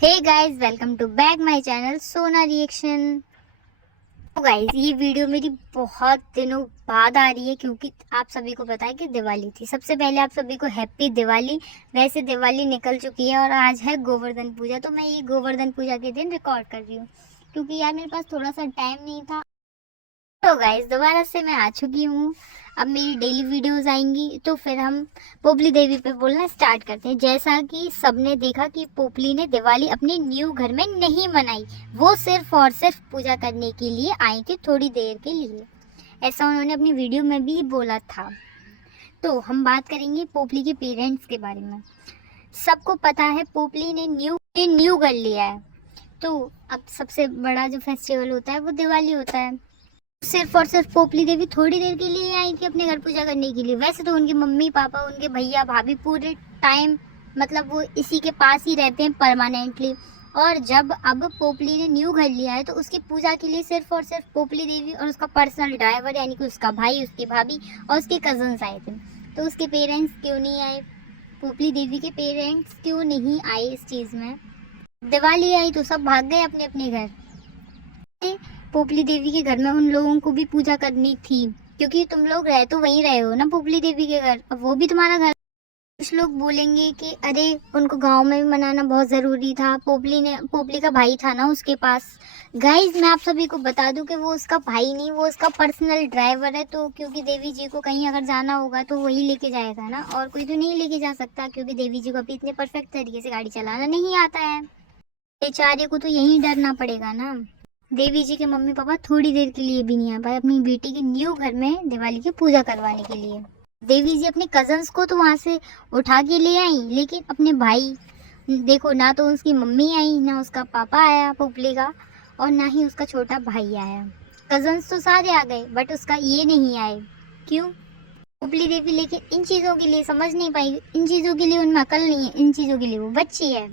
Hey guys, welcome to back my channel Sona reaction. तो guys, ये video मेरी बहुत दिनों बाद आ रही है क्योंकि आप सभी को पता है कि दिवाली थी। सबसे पहले आप सभी को हैप्पी दिवाली। वैसे दिवाली निकल चुकी है और आज है गोवर्धन पूजा, तो मैं ये गोवर्धन पूजा के दिन रिकॉर्ड कर रही हूँ क्योंकि यार मेरे पास थोड़ा सा टाइम नहीं था। तो गाइस, दोबारा से मैं आ चुकी हूँ। अब मेरी डेली वीडियोस आएंगी तो फिर हम पोपली देवी पे बोलना स्टार्ट करते हैं। जैसा कि सबने देखा कि पोपली ने दिवाली अपने न्यू घर में नहीं मनाई, वो सिर्फ और सिर्फ पूजा करने के लिए आई थी, थोड़ी देर के लिए। ऐसा उन्होंने अपनी वीडियो में भी बोला था। तो हम बात करेंगे पोपली के पेरेंट्स के बारे में। सबको पता है पोपली ने न्यू घर लिया है, तो अब सबसे बड़ा जो फेस्टिवल होता है वो दिवाली होता है। सिर्फ और सिर्फ पोपली देवी थोड़ी देर के लिए आई थी अपने घर पूजा करने के लिए। वैसे तो उनके मम्मी पापा, उनके भैया भाभी पूरे टाइम मतलब वो इसी के पास ही रहते हैं परमानेंटली। और जब अब पोपली ने न्यू घर लिया है तो उसकी पूजा के लिए सिर्फ और सिर्फ पोपली देवी और उसका पर्सनल ड्राइवर यानी कि उसका भाई, उसकी भाभी और उसके कजन्स आए थे। तो उसके पेरेंट्स क्यों नहीं आए? पोपली देवी के पेरेंट्स क्यों नहीं आए इस चीज़ में? दिवाली आई तो सब भाग गए अपने अपने घर। पोपली देवी के घर में उन लोगों को भी पूजा करनी थी क्योंकि तुम लोग रह तो वहीं रहे हो ना पोपली देवी के घर, अब वो भी तुम्हारा घर। कुछ लोग बोलेंगे कि अरे उनको गांव में भी मनाना बहुत ज़रूरी था, पोपली का भाई था ना उसके पास। गाइज, मैं आप सभी को बता दूं कि वो उसका भाई नहीं, वो उसका पर्सनल ड्राइवर है। तो क्योंकि देवी जी को कहीं अगर जाना होगा तो वही लेके जाएगा ना, और कोई तो नहीं लेके जा सकता क्योंकि देवी जी को अभी इतने परफेक्ट तरीके से गाड़ी चलाना नहीं आता है। बेचारे को तो यही डरना पड़ेगा ना। देवी जी के मम्मी पापा थोड़ी देर के लिए भी नहीं आ पाए अपनी बेटी के न्यू घर में दिवाली की पूजा करवाने के लिए। देवी जी अपने कजन्स को तो वहां से उठा के ले आई, लेकिन अपने भाई देखो, ना तो उसकी मम्मी आई, ना उसका पापा आया पोपली का, और ना ही उसका छोटा भाई आया। कजन्स तो सारे आ गए बट उसका ये नहीं आए। क्यों? पोपली देवी लेकिन इन चीज़ों के लिए समझ नहीं पाई, इन चीज़ों के लिए उनमें अकल नहीं है, इन चीज़ों के लिए वो बच्ची है।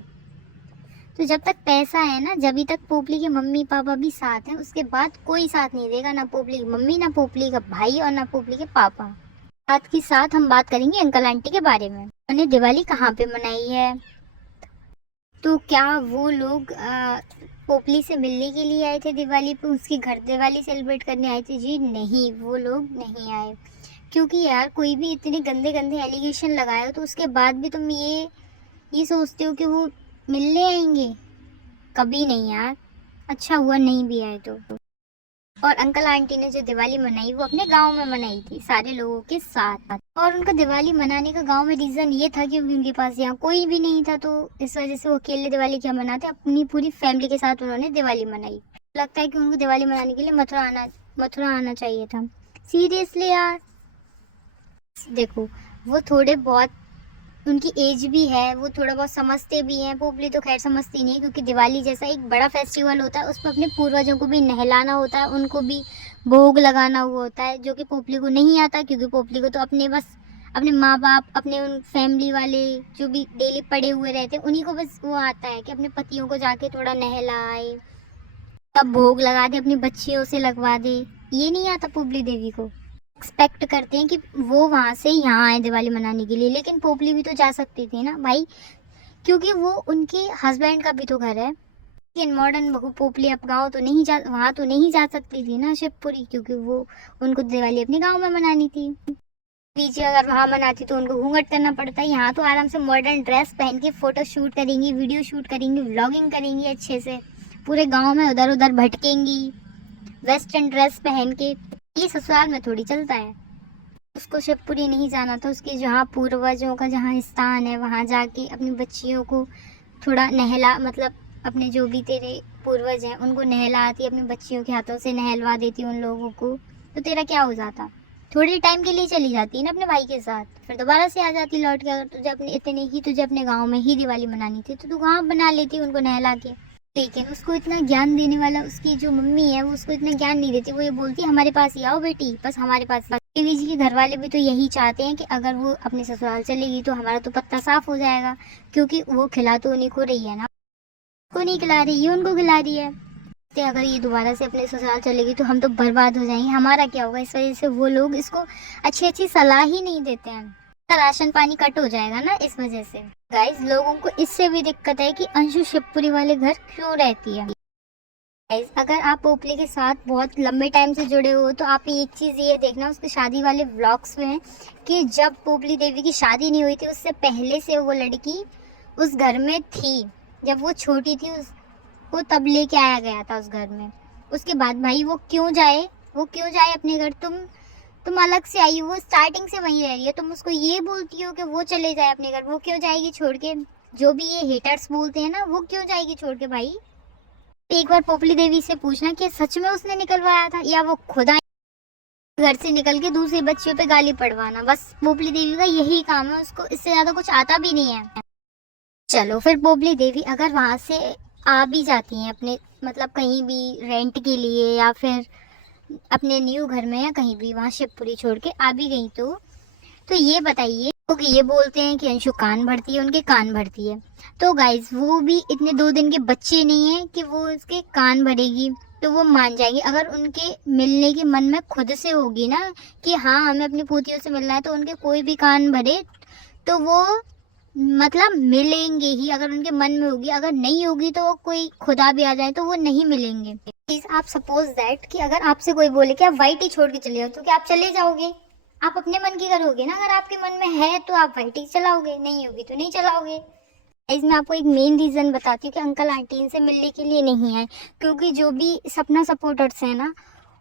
तो जब तक पैसा है ना, जब तक पोपली के मम्मी पापा भी साथ हैं, उसके बाद कोई साथ नहीं देगा, ना पोपली की मम्मी, ना पोपली का भाई और ना पोपली के पापा। साथ ही साथ हम बात करेंगे अंकल आंटी के बारे में। उन्होंने दिवाली कहाँ पे मनाई है? तो क्या वो लोग पोपली से मिलने के लिए आए थे दिवाली पे, उसके घर दिवाली सेलिब्रेट करने आए थे? जी नहीं, वो लोग नहीं आए। क्योंकि यार कोई भी इतने गंदे गंदे एलिगेशन लगाए तो उसके बाद भी तुम ये सोचते हो कि वो मिलने आएंगे? कभी नहीं यार। अच्छा हुआ नहीं भी आए तो। और अंकल आंटी ने जो दिवाली मनाई वो अपने गांव में मनाई थी सारे लोगों के साथ। और उनका दिवाली मनाने का गांव में रीजन ये था कि उनके पास यहाँ कोई भी नहीं था, तो इस वजह से वो अकेले दिवाली क्या मनाते, अपनी पूरी फैमिली के साथ उन्होंने दिवाली मनाई। लगता है कि उनको दिवाली मनाने के लिए मथुरा आना चाहिए था। सीरियसली यार, देखो, वो थोड़े बहुत, उनकी एज भी है, वो थोड़ा बहुत समझते भी हैं। पोपली तो खैर समझती नहीं क्योंकि दिवाली जैसा एक बड़ा फेस्टिवल होता है, उस पर अपने पूर्वजों को भी नहलाना होता है, उनको भी भोग लगाना हुआ होता है, जो कि पोपली को नहीं आता क्योंकि पोपली को तो अपने बस अपने माँ बाप, अपने उन फैमिली वाले जो भी डेली पड़े हुए रहते हैं उन्हीं को बस वो आता है कि अपने पतियों को जाके थोड़ा नहलाए, तब भोग लगा दे, अपनी बच्चियों से लगवा दे। ये नहीं आता पोपली देवी को। एक्सपेक्ट करते हैं कि वो वहां से यहाँ आए दिवाली मनाने के लिए, लेकिन पोपली भी तो जा सकती थी ना भाई, क्योंकि वो उनके हस्बैंड का भी तो घर है। लेकिन मॉडर्न बहू पोपली अब गाँव तो नहीं जा, वहाँ तो नहीं जा सकती थी ना शिवपुरी, क्योंकि वो उनको दिवाली अपने गाँव में मनानी थी। पीछे अगर वहाँ मनाती तो उनको घूंघट करना पड़ता है। यहाँ तो आराम से मॉडर्न ड्रेस पहन के फोटो शूट करेंगी, वीडियो शूट करेंगी, व्लॉगिंग करेंगी अच्छे से, पूरे गाँव में उधर उधर भटकेंगी वेस्टर्न ड्रेस पहन के। ये ससुराल में थोड़ी चलता है। उसको शिवपुरी नहीं जाना था, उसके जहाँ पूर्वजों का जहाँ स्थान है वहाँ जाके अपनी बच्चियों को थोड़ा नहला, मतलब अपने जो भी तेरे पूर्वज हैं उनको नहलाती, अपनी बच्चियों के हाथों से नहलवा देती उन लोगों को, तो तेरा क्या हो जाता? थोड़ी टाइम के लिए चली जाती ना अपने भाई के साथ, फिर दोबारा से आ जाती लौट के। अगर तुझे अपने गाँव में ही दिवाली मनानी थी तो तू गाँव बना लेती उनको नहला के। लेकिन उसको इतना ज्ञान देने वाला उसकी जो मम्मी है वो उसको इतना ज्ञान नहीं देती। वो ये बोलती है हमारे पास ही आओ बेटी, बस हमारे पास। देवी जी के घर वाले भी तो यही चाहते हैं कि अगर वो अपने ससुराल चलेगी तो हमारा तो पत्ता साफ हो जाएगा, क्योंकि वो खिला तो उन्हीं को रही है ना, को नहीं खिला रही, ये उनको खिला रही है। तो अगर ये दोबारा से अपने ससुराल चलेगी तो हम तो बर्बाद हो जाएंगे, हमारा क्या होगा? इस वजह से वो लोग इसको अच्छी अच्छी सलाह ही नहीं देते हैं। राशन पानी कट हो जाएगा ना इस वजह से। गाइस लोगों को इससे भी दिक्कत है कि अंशु शिवपुरी वाले घर क्यों रहती है। गाइस अगर आप पोपली के साथ बहुत लंबे टाइम से जुड़े हो तो आप एक चीज़ ये देखना उसके शादी वाले व्लॉग्स में कि जब पोपली देवी की शादी नहीं हुई थी उससे पहले से वो लड़की उस घर में थी। जब वो छोटी थी उसको तब लेके आया गया था उस घर में। उसके बाद भाई वो क्यों जाए अपने घर। तुम अलग से आई हो, वो स्टार्टिंग से वहीं रह रही है, तुम उसको ये बोलती हो कि वो चले जाए अपने घर, वो क्यों जाएगी छोड़ के। जो भी ये हेटर्स बोलते हैं ना वो क्यों जाएगी छोड़ के भाई। एक बार पोपली देवी से पूछना कि सच में उसने निकलवाया था या वो खुद आई घर से निकल के दूसरे बच्चियों पे गाली पड़वाना। बस पोपली देवी का यही काम है, उसको इससे ज्यादा कुछ आता भी नहीं है। चलो फिर पोपली देवी अगर वहां से आ भी जाती हैं अपने मतलब कहीं भी रेंट के लिए या फिर अपने न्यू घर में या कहीं भी वहाँ शिवपुरी छोड़ के आ भी गई तो ये बताइए क्योंकि ये बोलते हैं कि अंशु कान भरती है, उनके कान भरती है। तो गाइज वो भी इतने 2 दिन के बच्चे नहीं है कि वो उसके कान भरेगी, तो वो मान जाएगी। अगर उनके मिलने की मन में खुद से होगी ना कि हाँ हमें अपनी पोतियों से मिलना है तो उनके कोई भी कान भरे तो वो मतलब मिलेंगे ही। अगर उनके मन में होगी, अगर नहीं होगी तो कोई खुदा भी आ जाए तो वो नहीं मिलेंगे। आप सपोज दैट कि अगर आपसे कोई बोले कि आप वाइट ही छोड़ के चले जाओ तो क्या आप चले जाओगे। आप अपने मन की करोगे ना। अगर आपके मन में है तो आप वाइट ही चलाओगे, नहीं होगी तो नहीं चलाओगे। मैं आपको एक मेन रीजन बताती हूँ कि अंकल आंटी इनसे मिलने के लिए नहीं आए, क्योंकि जो भी सपना सपोर्टर्स हैं ना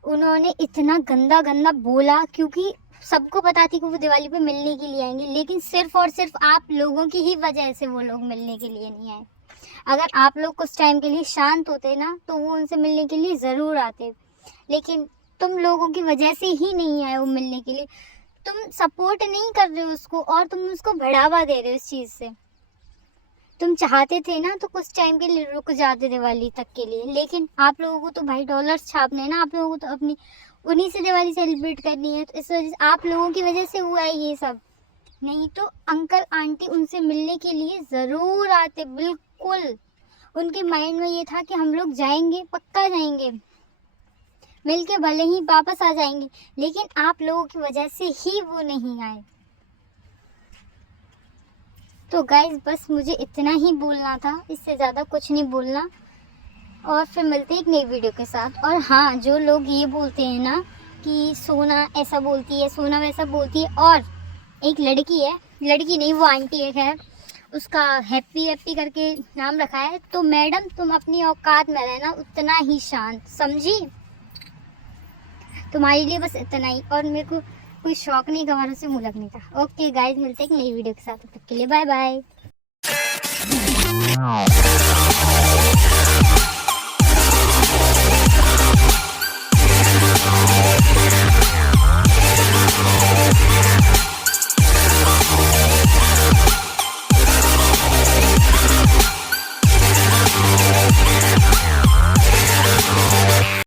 उन्होंने इतना गंदा गंदा बोला, क्योंकि सबको पता थी कि वो दिवाली पे मिलने के लिए आएंगे, लेकिन सिर्फ और सिर्फ आप लोगों की ही वजह से वो लोग मिलने के लिए नहीं आए। अगर आप लोग कुछ टाइम के लिए शांत होते ना तो वो उनसे मिलने के लिए ज़रूर आते, लेकिन तुम लोगों की वजह से ही नहीं आए वो मिलने के लिए। तुम सपोर्ट नहीं कर रहे हो उसको और तुम उसको बढ़ावा दे रहे हो इस चीज़ से। तुम चाहते थे ना तो कुछ टाइम के लिए रुक जाते दिवाली तक के लिए, लेकिन आप लोगों को तो भाई डॉलर्स छापने हैं ना, आप लोगों को तो अपनी उन्हीं से दिवाली सेलिब्रेट करनी है। तो इस वजह से आप लोगों की वजह से हुआ है ये सब, नहीं तो अंकल आंटी उनसे मिलने के लिए ज़रूर आते। बिल्कुल उनके माइंड में ये था कि हम लोग जाएंगे, पक्का जाएंगे, मिलके भले ही वापस आ जाएंगे, लेकिन आप लोगों की वजह से ही वो नहीं आए। तो गाइज बस मुझे इतना ही बोलना था, इससे ज़्यादा कुछ नहीं बोलना। और फिर मिलते हैं एक नई वीडियो के साथ। और हाँ, जो लोग ये बोलते हैं ना कि सोना ऐसा बोलती है, सोना वैसा बोलती है, और एक लड़की है, लड़की नहीं वो आंटी एक है, उसका हैप्पी हैप्पी करके नाम रखा है, तो मैडम तुम अपनी औकात में रहना, उतना ही शांत, समझी। तुम्हारे लिए बस इतना ही, और मेरे को कोई शौक नहीं गवारों से मुँह लगने का। ओके गाइज मिलते हैं एक नई वीडियो के साथ, तब तक के लिए बाय बाय।